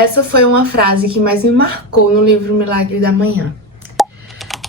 Essa foi uma frase que mais me marcou no livro Milagre da Manhã.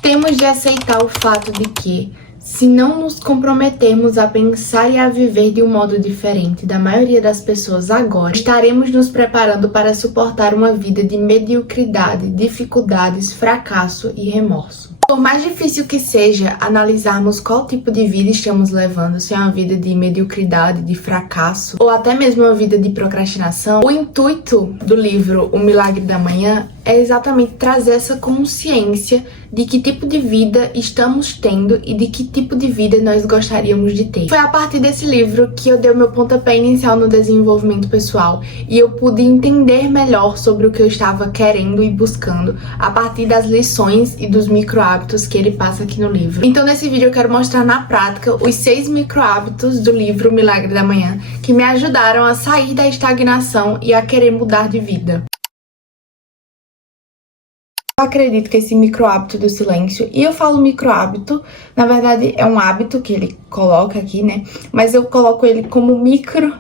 Temos de aceitar o fato de que, se não nos comprometermos a pensar e a viver de um modo diferente da maioria das pessoas agora, estaremos nos preparando para suportar uma vida de mediocridade, dificuldades, fracasso e remorso. Por mais difícil que seja analisarmos qual tipo de vida estamos levando, se é uma vida de mediocridade, de fracasso, ou até mesmo uma vida de procrastinação, o intuito do livro O Milagre da Manhã é exatamente trazer essa consciência de que tipo de vida estamos tendo e de que tipo de vida nós gostaríamos de ter. Foi a partir desse livro que eu dei o meu pontapé inicial no desenvolvimento pessoal e eu pude entender melhor sobre o que eu estava querendo e buscando a partir das lições e dos micro-hábitos que ele passa aqui no livro. Então nesse vídeo eu quero mostrar na prática os 6 micro-hábitos do livro O Milagre da Manhã que me ajudaram a sair da estagnação e a querer mudar de vida. Eu acredito que esse micro-hábito do silêncio, e eu falo micro-hábito, na verdade é um hábito que ele coloca aqui, né? Mas eu coloco ele como micro,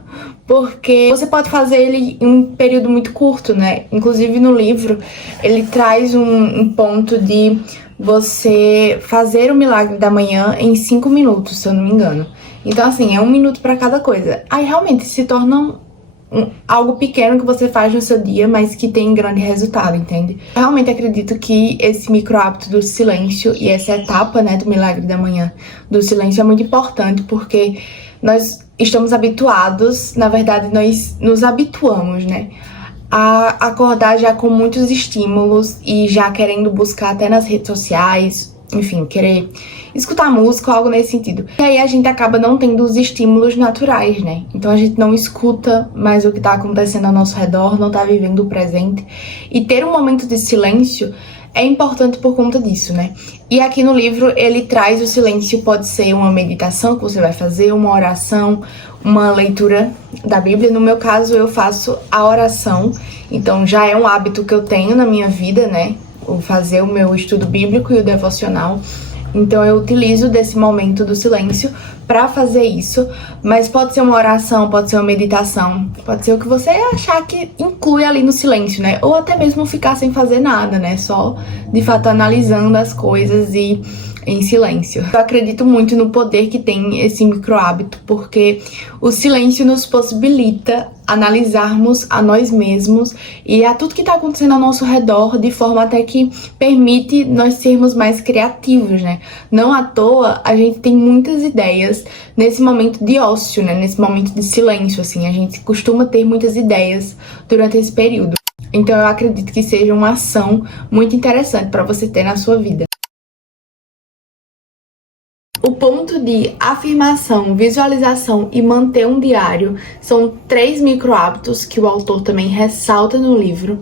porque você pode fazer ele em um período muito curto, né? Inclusive no livro, ele traz um ponto de você fazer o milagre da manhã em 5 minutos, se eu não me engano. Então assim, é 1 minuto para cada coisa. Aí realmente se torna algo pequeno que você faz no seu dia, mas que tem grande resultado, entende? Eu realmente acredito que esse micro hábito do silêncio e essa etapa, né, do milagre da manhã do silêncio é muito importante, porque nós estamos habituados, na verdade nós nos habituamos, né, a acordar já com muitos estímulos e já querendo buscar até nas redes sociais, enfim, querer escutar música ou algo nesse sentido. E aí a gente acaba não tendo os estímulos naturais, né? Então a gente não escuta mais o que tá acontecendo ao nosso redor, não tá vivendo o presente. E ter um momento de silêncio é importante por conta disso, né? E aqui no livro ele traz o silêncio, pode ser uma meditação que você vai fazer, uma oração, uma leitura da Bíblia. No meu caso eu faço a oração, então já é um hábito que eu tenho na minha vida, né? O fazer o meu estudo bíblico e o devocional. Então eu utilizo desse momento do silêncio para fazer isso, mas pode ser uma oração, pode ser uma meditação, pode ser o que você achar que inclui ali no silêncio, né? Ou até mesmo ficar sem fazer nada, né? Só de fato analisando as coisas e em silêncio. Eu acredito muito no poder que tem esse micro hábito, porque o silêncio nos possibilita analisarmos a nós mesmos e a tudo que está acontecendo ao nosso redor, de forma até que permite nós sermos mais criativos, né? Não à toa a gente tem muitas ideias nesse momento de ócio, né? Nesse momento de silêncio, assim, a gente costuma ter muitas ideias durante esse período. Então eu acredito que seja uma ação muito interessante para você ter na sua vida. O ponto de afirmação, visualização e manter um diário são 3 micro hábitos que o autor também ressalta no livro.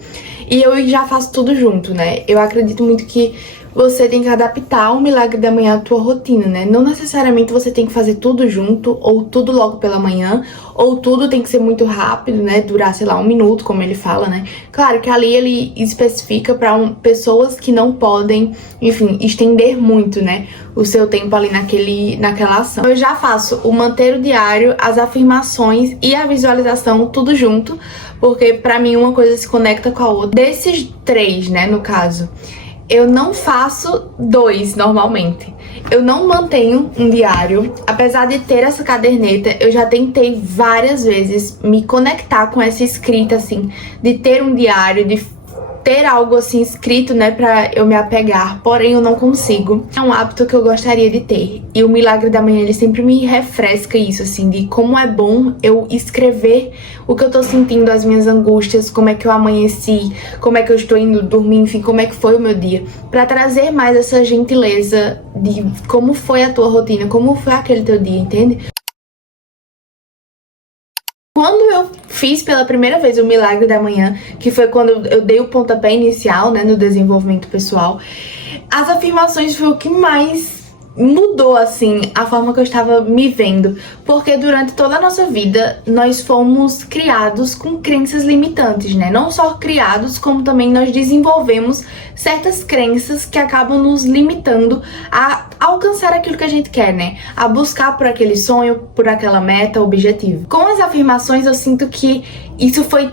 E eu já faço tudo junto, né? Eu acredito muito que você tem que adaptar o milagre da manhã à tua rotina, né? Não necessariamente você tem que fazer tudo junto, ou tudo logo pela manhã, ou tudo tem que ser muito rápido, né? Durar, sei lá, 1 minuto, como ele fala, né? Claro que ali ele especifica para pessoas que não podem, enfim, estender muito, né? O seu tempo ali naquela ação. Eu já faço o manter o diário, as afirmações e a visualização, tudo junto, porque pra mim uma coisa se conecta com a outra. Desses 3, né, no caso, eu não faço 2 normalmente. Eu não mantenho um diário. Apesar de ter essa caderneta, eu já tentei várias vezes me conectar com essa escrita, assim, de ter um diário, de ter algo assim escrito, né, pra eu me apegar, porém eu não consigo. É um hábito que eu gostaria de ter. E o Milagre da Manhã, ele sempre me refresca isso, assim, de como é bom eu escrever o que eu tô sentindo, as minhas angústias, como é que eu amanheci, como é que eu estou indo dormir, enfim, como é que foi o meu dia. Pra trazer mais essa gentileza de como foi a tua rotina, como foi aquele teu dia, entende? Quando eu fiz pela primeira vez o Milagre da Manhã, que foi quando eu dei o pontapé inicial, né, no desenvolvimento pessoal, as afirmações foi o que mais mudou, assim, a forma que eu estava me vendo. Porque durante toda a nossa vida, nós fomos criados com crenças limitantes, né? Não só criados, como também nós desenvolvemos certas crenças que acabam nos limitando a alcançar aquilo que a gente quer, né? A buscar por aquele sonho, por aquela meta, objetivo. Com as afirmações, eu sinto que isso foi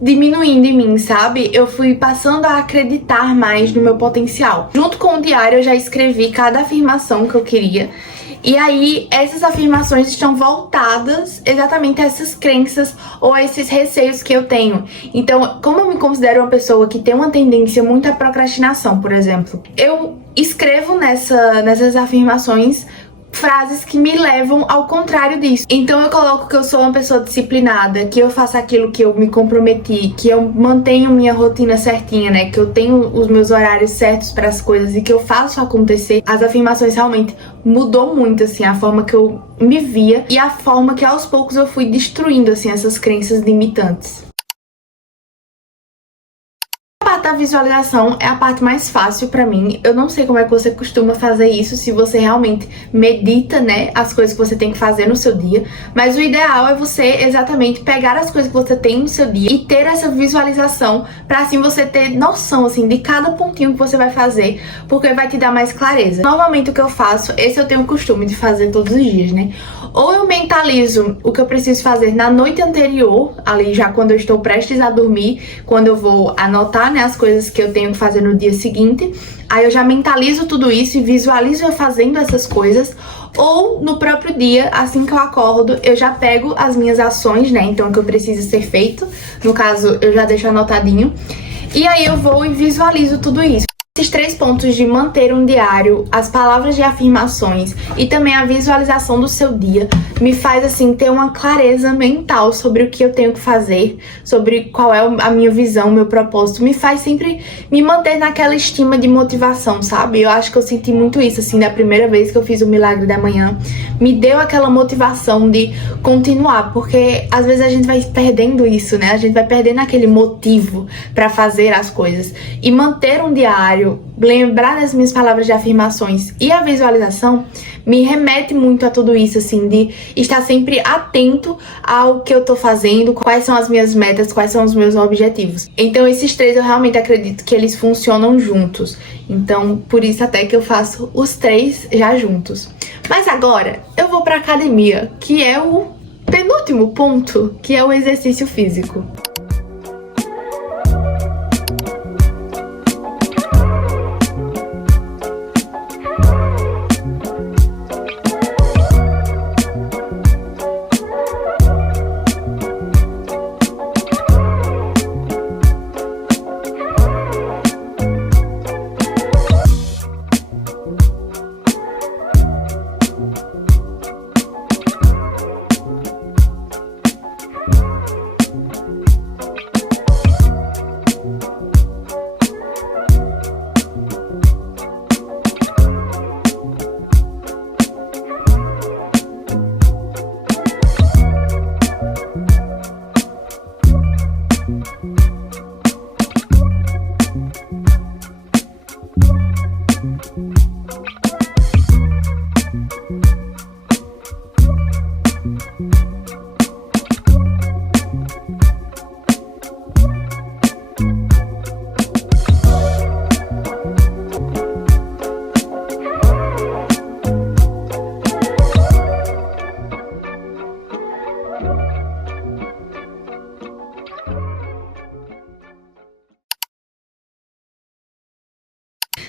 diminuindo em mim, sabe? Eu fui passando a acreditar mais no meu potencial. Junto com o diário, eu já escrevi cada afirmação que eu queria. E aí, essas afirmações estão voltadas exatamente a essas crenças ou a esses receios que eu tenho. Então, como eu me considero uma pessoa que tem uma tendência muito à procrastinação, por exemplo, eu escrevo nessas afirmações frases que me levam ao contrário disso. Então eu coloco que eu sou uma pessoa disciplinada, que eu faço aquilo que eu me comprometi, que eu mantenho minha rotina certinha, né? Que eu tenho os meus horários certos para as coisas e que eu faço acontecer. As afirmações realmente mudou muito, assim, a forma que eu me via e a forma que aos poucos eu fui destruindo, assim, essas crenças limitantes. A parte da visualização é a parte mais fácil pra mim. Eu não sei como é que você costuma fazer isso, se você realmente medita, né, as coisas que você tem que fazer no seu dia, mas o ideal é você exatamente pegar as coisas que você tem no seu dia e ter essa visualização pra assim você ter noção, assim, de cada pontinho que você vai fazer, porque vai te dar mais clareza. Normalmente o que eu faço, esse eu tenho o costume de fazer todos os dias, né, ou eu mentalizo o que eu preciso fazer na noite anterior, ali já quando eu estou prestes a dormir, quando eu vou anotar, né, as coisas que eu tenho que fazer no dia seguinte. Aí eu já mentalizo tudo isso e visualizo eu fazendo essas coisas. Ou no próprio dia, assim que eu acordo, eu já pego as minhas ações, né, então que eu preciso ser feito. No caso, eu já deixo anotadinho. E aí eu vou e visualizo tudo isso. Esses 3 pontos de manter um diário, as palavras de afirmações e também a visualização do seu dia me faz, assim, ter uma clareza mental sobre o que eu tenho que fazer, sobre qual é a minha visão, o meu propósito. Me faz sempre me manter naquela estima de motivação, sabe? Eu acho que eu senti muito isso, assim, da primeira vez que eu fiz o Milagre da Manhã. Me deu aquela motivação de continuar, porque às vezes a gente vai perdendo isso, né? A gente vai perdendo aquele motivo pra fazer as coisas. E manter um diário, lembrar das minhas palavras de afirmações e a visualização me remete muito a tudo isso, assim, de estar sempre atento ao que eu tô fazendo, quais são as minhas metas, quais são os meus objetivos. Então esses 3 eu realmente acredito que eles funcionam juntos. Então por isso até que eu faço os 3 já juntos. Mas agora eu vou pra academia, que é o penúltimo ponto, que é o exercício físico.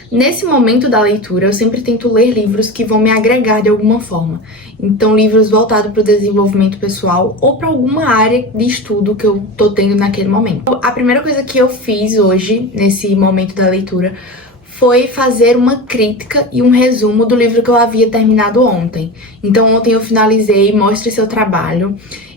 Nesse momento da leitura, eu sempre tento ler livros que vão me agregar de alguma forma. Então, livros voltados para o desenvolvimento pessoal ou para alguma área de estudo que eu tô tendo naquele momento. A primeira coisa que eu fiz hoje, nesse momento da leitura, foi fazer uma crítica e um resumo do livro que eu havia terminado ontem. Então, ontem eu finalizei Mostre Seu Trabalho.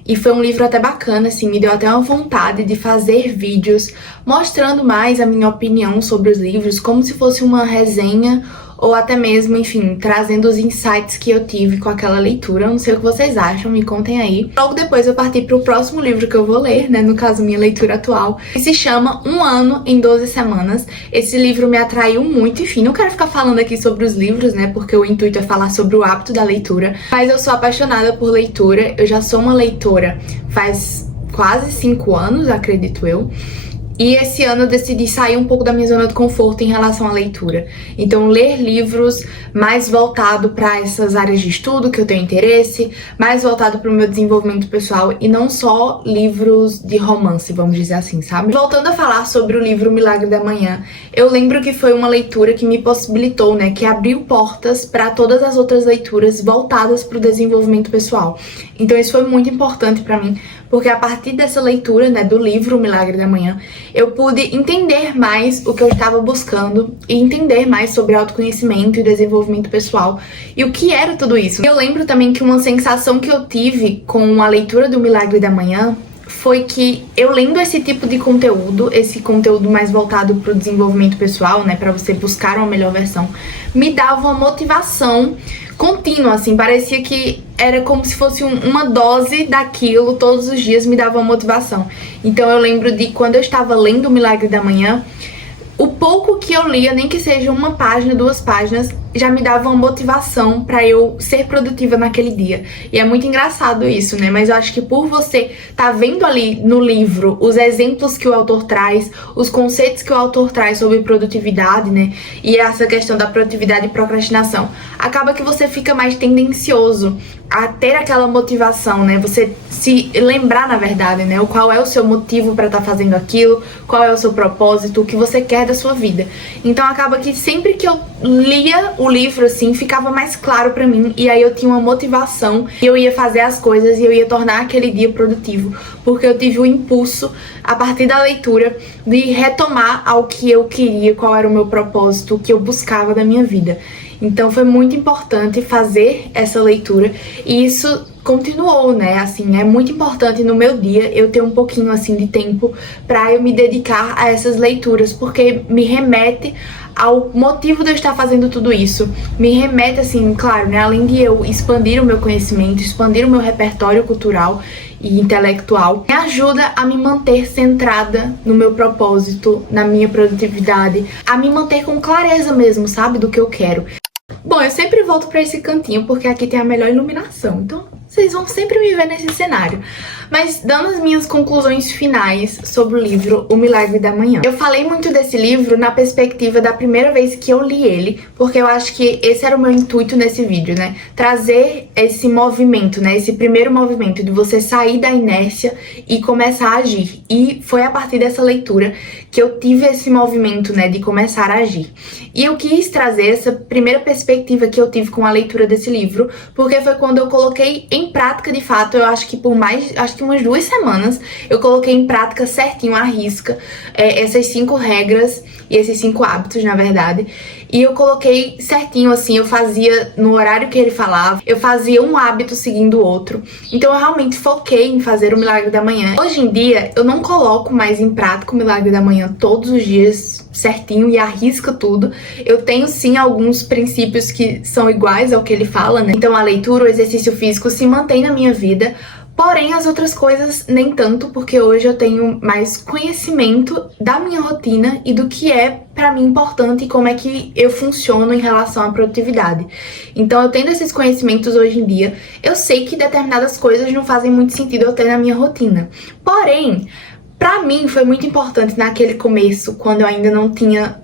E foi um livro até bacana, assim, me deu até uma vontade de fazer vídeos mostrando mais a minha opinião sobre os livros, como se fosse uma resenha ou até mesmo, enfim, trazendo os insights que eu tive com aquela leitura. Eu não sei o que vocês acham, me contem aí. Logo depois eu parti pro próximo livro que eu vou ler, né, no caso minha leitura atual, que se chama Um Ano em 12 Semanas. Esse livro me atraiu muito, enfim, não quero ficar falando aqui sobre os livros, né, porque o intuito é falar sobre o hábito da leitura, mas eu sou apaixonada por leitura, eu já sou uma leitora faz quase 5 anos, acredito eu. E esse ano eu decidi sair um pouco da minha zona de conforto em relação à leitura. Então, ler livros mais voltado para essas áreas de estudo que eu tenho interesse, mais voltado para o meu desenvolvimento pessoal e não só livros de romance, vamos dizer assim, sabe? Voltando a falar sobre o livro O Milagre da Manhã, eu lembro que foi uma leitura que me possibilitou, né, que abriu portas para todas as outras leituras voltadas para o desenvolvimento pessoal. Então, isso foi muito importante para mim, porque a partir dessa leitura, né, do livro O Milagre da Manhã, eu pude entender mais o que eu estava buscando e entender mais sobre autoconhecimento e desenvolvimento pessoal e o que era tudo isso. Eu lembro também que uma sensação que eu tive com a leitura do Milagre da Manhã foi que eu lendo esse tipo de conteúdo, esse conteúdo mais voltado para o desenvolvimento pessoal, né, para você buscar uma melhor versão, me dava uma motivação contínua, assim, parecia que era como se fosse uma dose daquilo, todos os dias me dava uma motivação. Então eu lembro de quando eu estava lendo O Milagre da Manhã, o pouco que eu lia, nem que seja uma página, 2 páginas, já me dava uma motivação pra eu ser produtiva naquele dia. E é muito engraçado isso, né? Mas eu acho que por você tá vendo ali no livro os exemplos que o autor traz, os conceitos que o autor traz sobre produtividade, né? E essa questão da produtividade e procrastinação, acaba que você fica mais tendencioso a ter aquela motivação, né? Você se lembrar, na verdade, né? Qual é o seu motivo pra estar fazendo aquilo, qual é o seu propósito, o que você quer da sua vida. Então acaba que sempre que eu lia o livro, assim, ficava mais claro pra mim, e aí eu tinha uma motivação e eu ia fazer as coisas e eu ia tornar aquele dia produtivo, porque eu tive o impulso, a partir da leitura, de retomar ao que eu queria, qual era o meu propósito, o que eu buscava da minha vida. Então foi muito importante fazer essa leitura e isso continuou, né? Assim, é muito importante no meu dia eu ter um pouquinho assim de tempo pra eu me dedicar a essas leituras, porque me remete ao motivo de eu estar fazendo tudo isso. Me remete, assim, claro, né? Além de eu expandir o meu conhecimento, expandir o meu repertório cultural e intelectual, me ajuda a me manter centrada no meu propósito, na minha produtividade, a me manter com clareza mesmo, sabe? Do que eu quero. Bom, eu sempre volto pra esse cantinho porque aqui tem a melhor iluminação, então vocês vão sempre me ver nesse cenário. Mas dando as minhas conclusões finais sobre o livro O Milagre da Manhã. Eu falei muito desse livro na perspectiva da primeira vez que eu li ele, porque eu acho que esse era o meu intuito nesse vídeo, né? Trazer esse movimento, né? Esse primeiro movimento de você sair da inércia e começar a agir. E foi a partir dessa leitura que eu tive esse movimento, né? De começar a agir. E eu quis trazer essa primeira perspectiva que eu tive com a leitura desse livro, porque foi quando eu coloquei em prática, de fato, eu acho que por umas 2 semanas, eu coloquei em prática certinho, à risca, essas 5 regras e esses 5 hábitos, na verdade. E eu coloquei certinho, assim, eu fazia no horário que ele falava, eu fazia um hábito seguindo o outro. Então eu realmente foquei em fazer o Milagre da Manhã. Hoje em dia, eu não coloco mais em prática o Milagre da Manhã todos os dias certinho e arrisca tudo. Eu tenho sim alguns princípios que são iguais ao que ele fala, né? Então a leitura, o exercício físico se mantém na minha vida, porém as outras coisas nem tanto, porque hoje eu tenho mais conhecimento da minha rotina e do que é pra mim importante e como é que eu funciono em relação à produtividade. Então eu tendo esses conhecimentos hoje em dia, eu sei que determinadas coisas não fazem muito sentido eu ter na minha rotina. Porém, pra mim foi muito importante naquele começo, quando eu ainda não tinha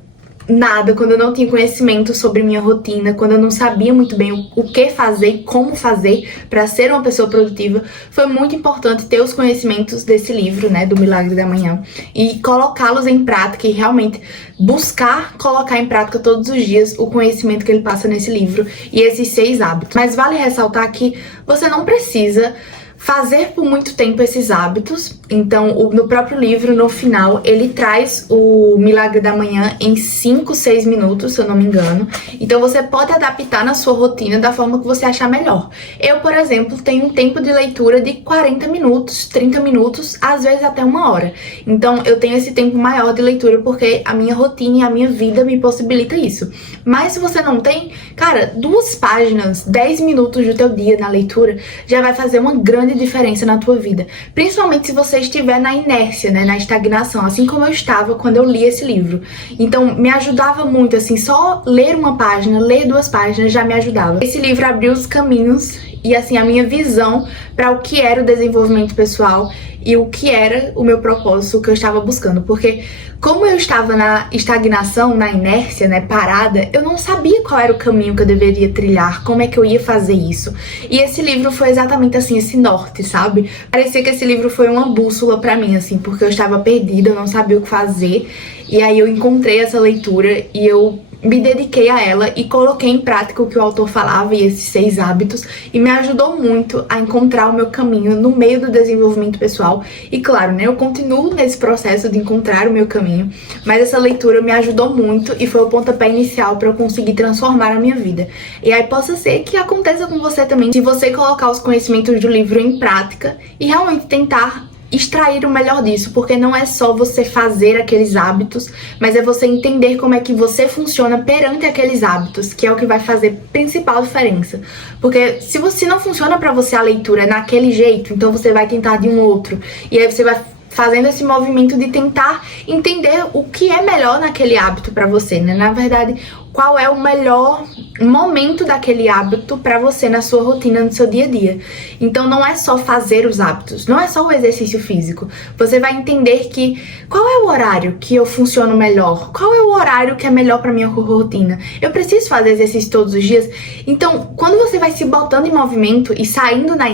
nada, quando eu não tinha conhecimento sobre minha rotina, quando eu não sabia muito bem o que fazer e como fazer pra ser uma pessoa produtiva, foi muito importante ter os conhecimentos desse livro, né, do Milagre da Manhã, e colocá-los em prática e realmente buscar colocar em prática todos os dias o conhecimento que ele passa nesse livro e esses 6 hábitos. Mas vale ressaltar que você não precisa fazer por muito tempo esses hábitos. Então, no próprio livro, no final, ele traz o Milagre da Manhã em 5, 6 minutos, se eu não me engano. Então, você pode adaptar na sua rotina da forma que você achar melhor. Eu, por exemplo, tenho um tempo de leitura de 40 minutos, 30 minutos, às vezes até 1 hora. Então, eu tenho esse tempo maior de leitura porque a minha rotina e a minha vida me possibilita isso. Mas se você não tem, cara, 2 páginas, 10 minutos do teu dia na leitura, já vai fazer uma grande diferença na tua vida, principalmente se você estiver na inércia, né, na estagnação, assim como eu estava quando eu li esse livro. Então me ajudava muito, assim, só ler uma página, ler 2 páginas já me ajudava. Esse livro abriu os caminhos e assim a minha visão para o que era o desenvolvimento pessoal e o que era o meu propósito, o que eu estava buscando. Porque como eu estava na estagnação, na inércia, né, parada, eu não sabia qual era o caminho que eu deveria trilhar, como é que eu ia fazer isso. E esse livro foi exatamente assim, esse norte, sabe? Parecia que esse livro foi uma bússola pra mim, assim, porque eu estava perdida, eu não sabia o que fazer. E aí eu encontrei essa leitura e eu me dediquei a ela e coloquei em prática o que o autor falava e esses 6 hábitos, e me ajudou muito a encontrar o meu caminho no meio do desenvolvimento pessoal. E claro, né, eu continuo nesse processo de encontrar o meu caminho, mas essa leitura me ajudou muito e foi o pontapé inicial para eu conseguir transformar a minha vida. E aí possa ser que aconteça com você também, se você colocar os conhecimentos do livro em prática e realmente tentar extrair o melhor disso, porque não é só você fazer aqueles hábitos, mas é você entender como é que você funciona perante aqueles hábitos, que é o que vai fazer principal diferença. Porque se não funciona pra você a leitura naquele jeito, então você vai tentar de um outro, e aí você vai fazendo esse movimento de tentar entender o que é melhor naquele hábito pra você, né? Na verdade, qual é o melhor momento daquele hábito pra você na sua rotina, no seu dia a dia. Então não é só fazer os hábitos, não é só o exercício físico. Você vai entender que qual é o horário que eu funciono melhor, qual é o horário que é melhor pra minha rotina. Eu preciso fazer exercício todos os dias. Então, quando você vai se botando em movimento e saindo da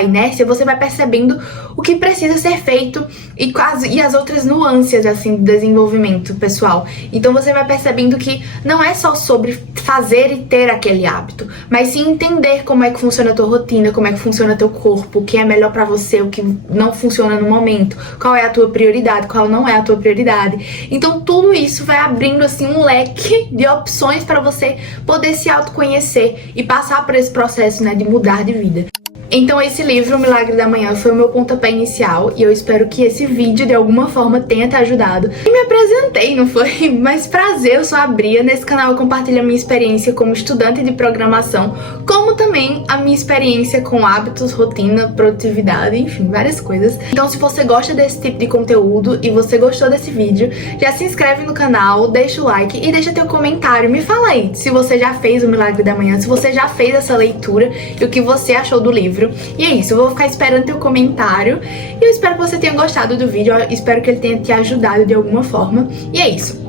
inércia, você vai percebendo o que precisa ser feito e as outras nuances, assim, do desenvolvimento pessoal. Então você vai percebendo que não é só sobre fazer e ter aquele hábito, mas sim entender como é que funciona a tua rotina, como é que funciona teu corpo, o que é melhor pra você, o que não funciona no momento, qual é a tua prioridade, qual não é a tua prioridade. Então tudo isso vai abrindo assim um leque de opções para você poder se autoconhecer e passar por esse processo, né, de mudar de vida. Então esse livro, O Milagre da Manhã, foi o meu pontapé inicial e eu espero que esse vídeo de alguma forma tenha te ajudado. E me apresentei, não foi? Mas prazer, eu sou a Bria. Nesse canal eu compartilho a minha experiência como estudante de programação, como também a minha experiência com hábitos, rotina, produtividade, enfim, várias coisas. Então se você gosta desse tipo de conteúdo e você gostou desse vídeo, já se inscreve no canal, deixa o like e deixa teu comentário. Me fala aí se você já fez O Milagre da Manhã, se você já fez essa leitura e o que você achou do livro. E é isso, eu vou ficar esperando teu comentário e eu espero que você tenha gostado do vídeo, eu espero que ele tenha te ajudado de alguma forma. E é isso,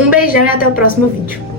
um beijão e até o próximo vídeo.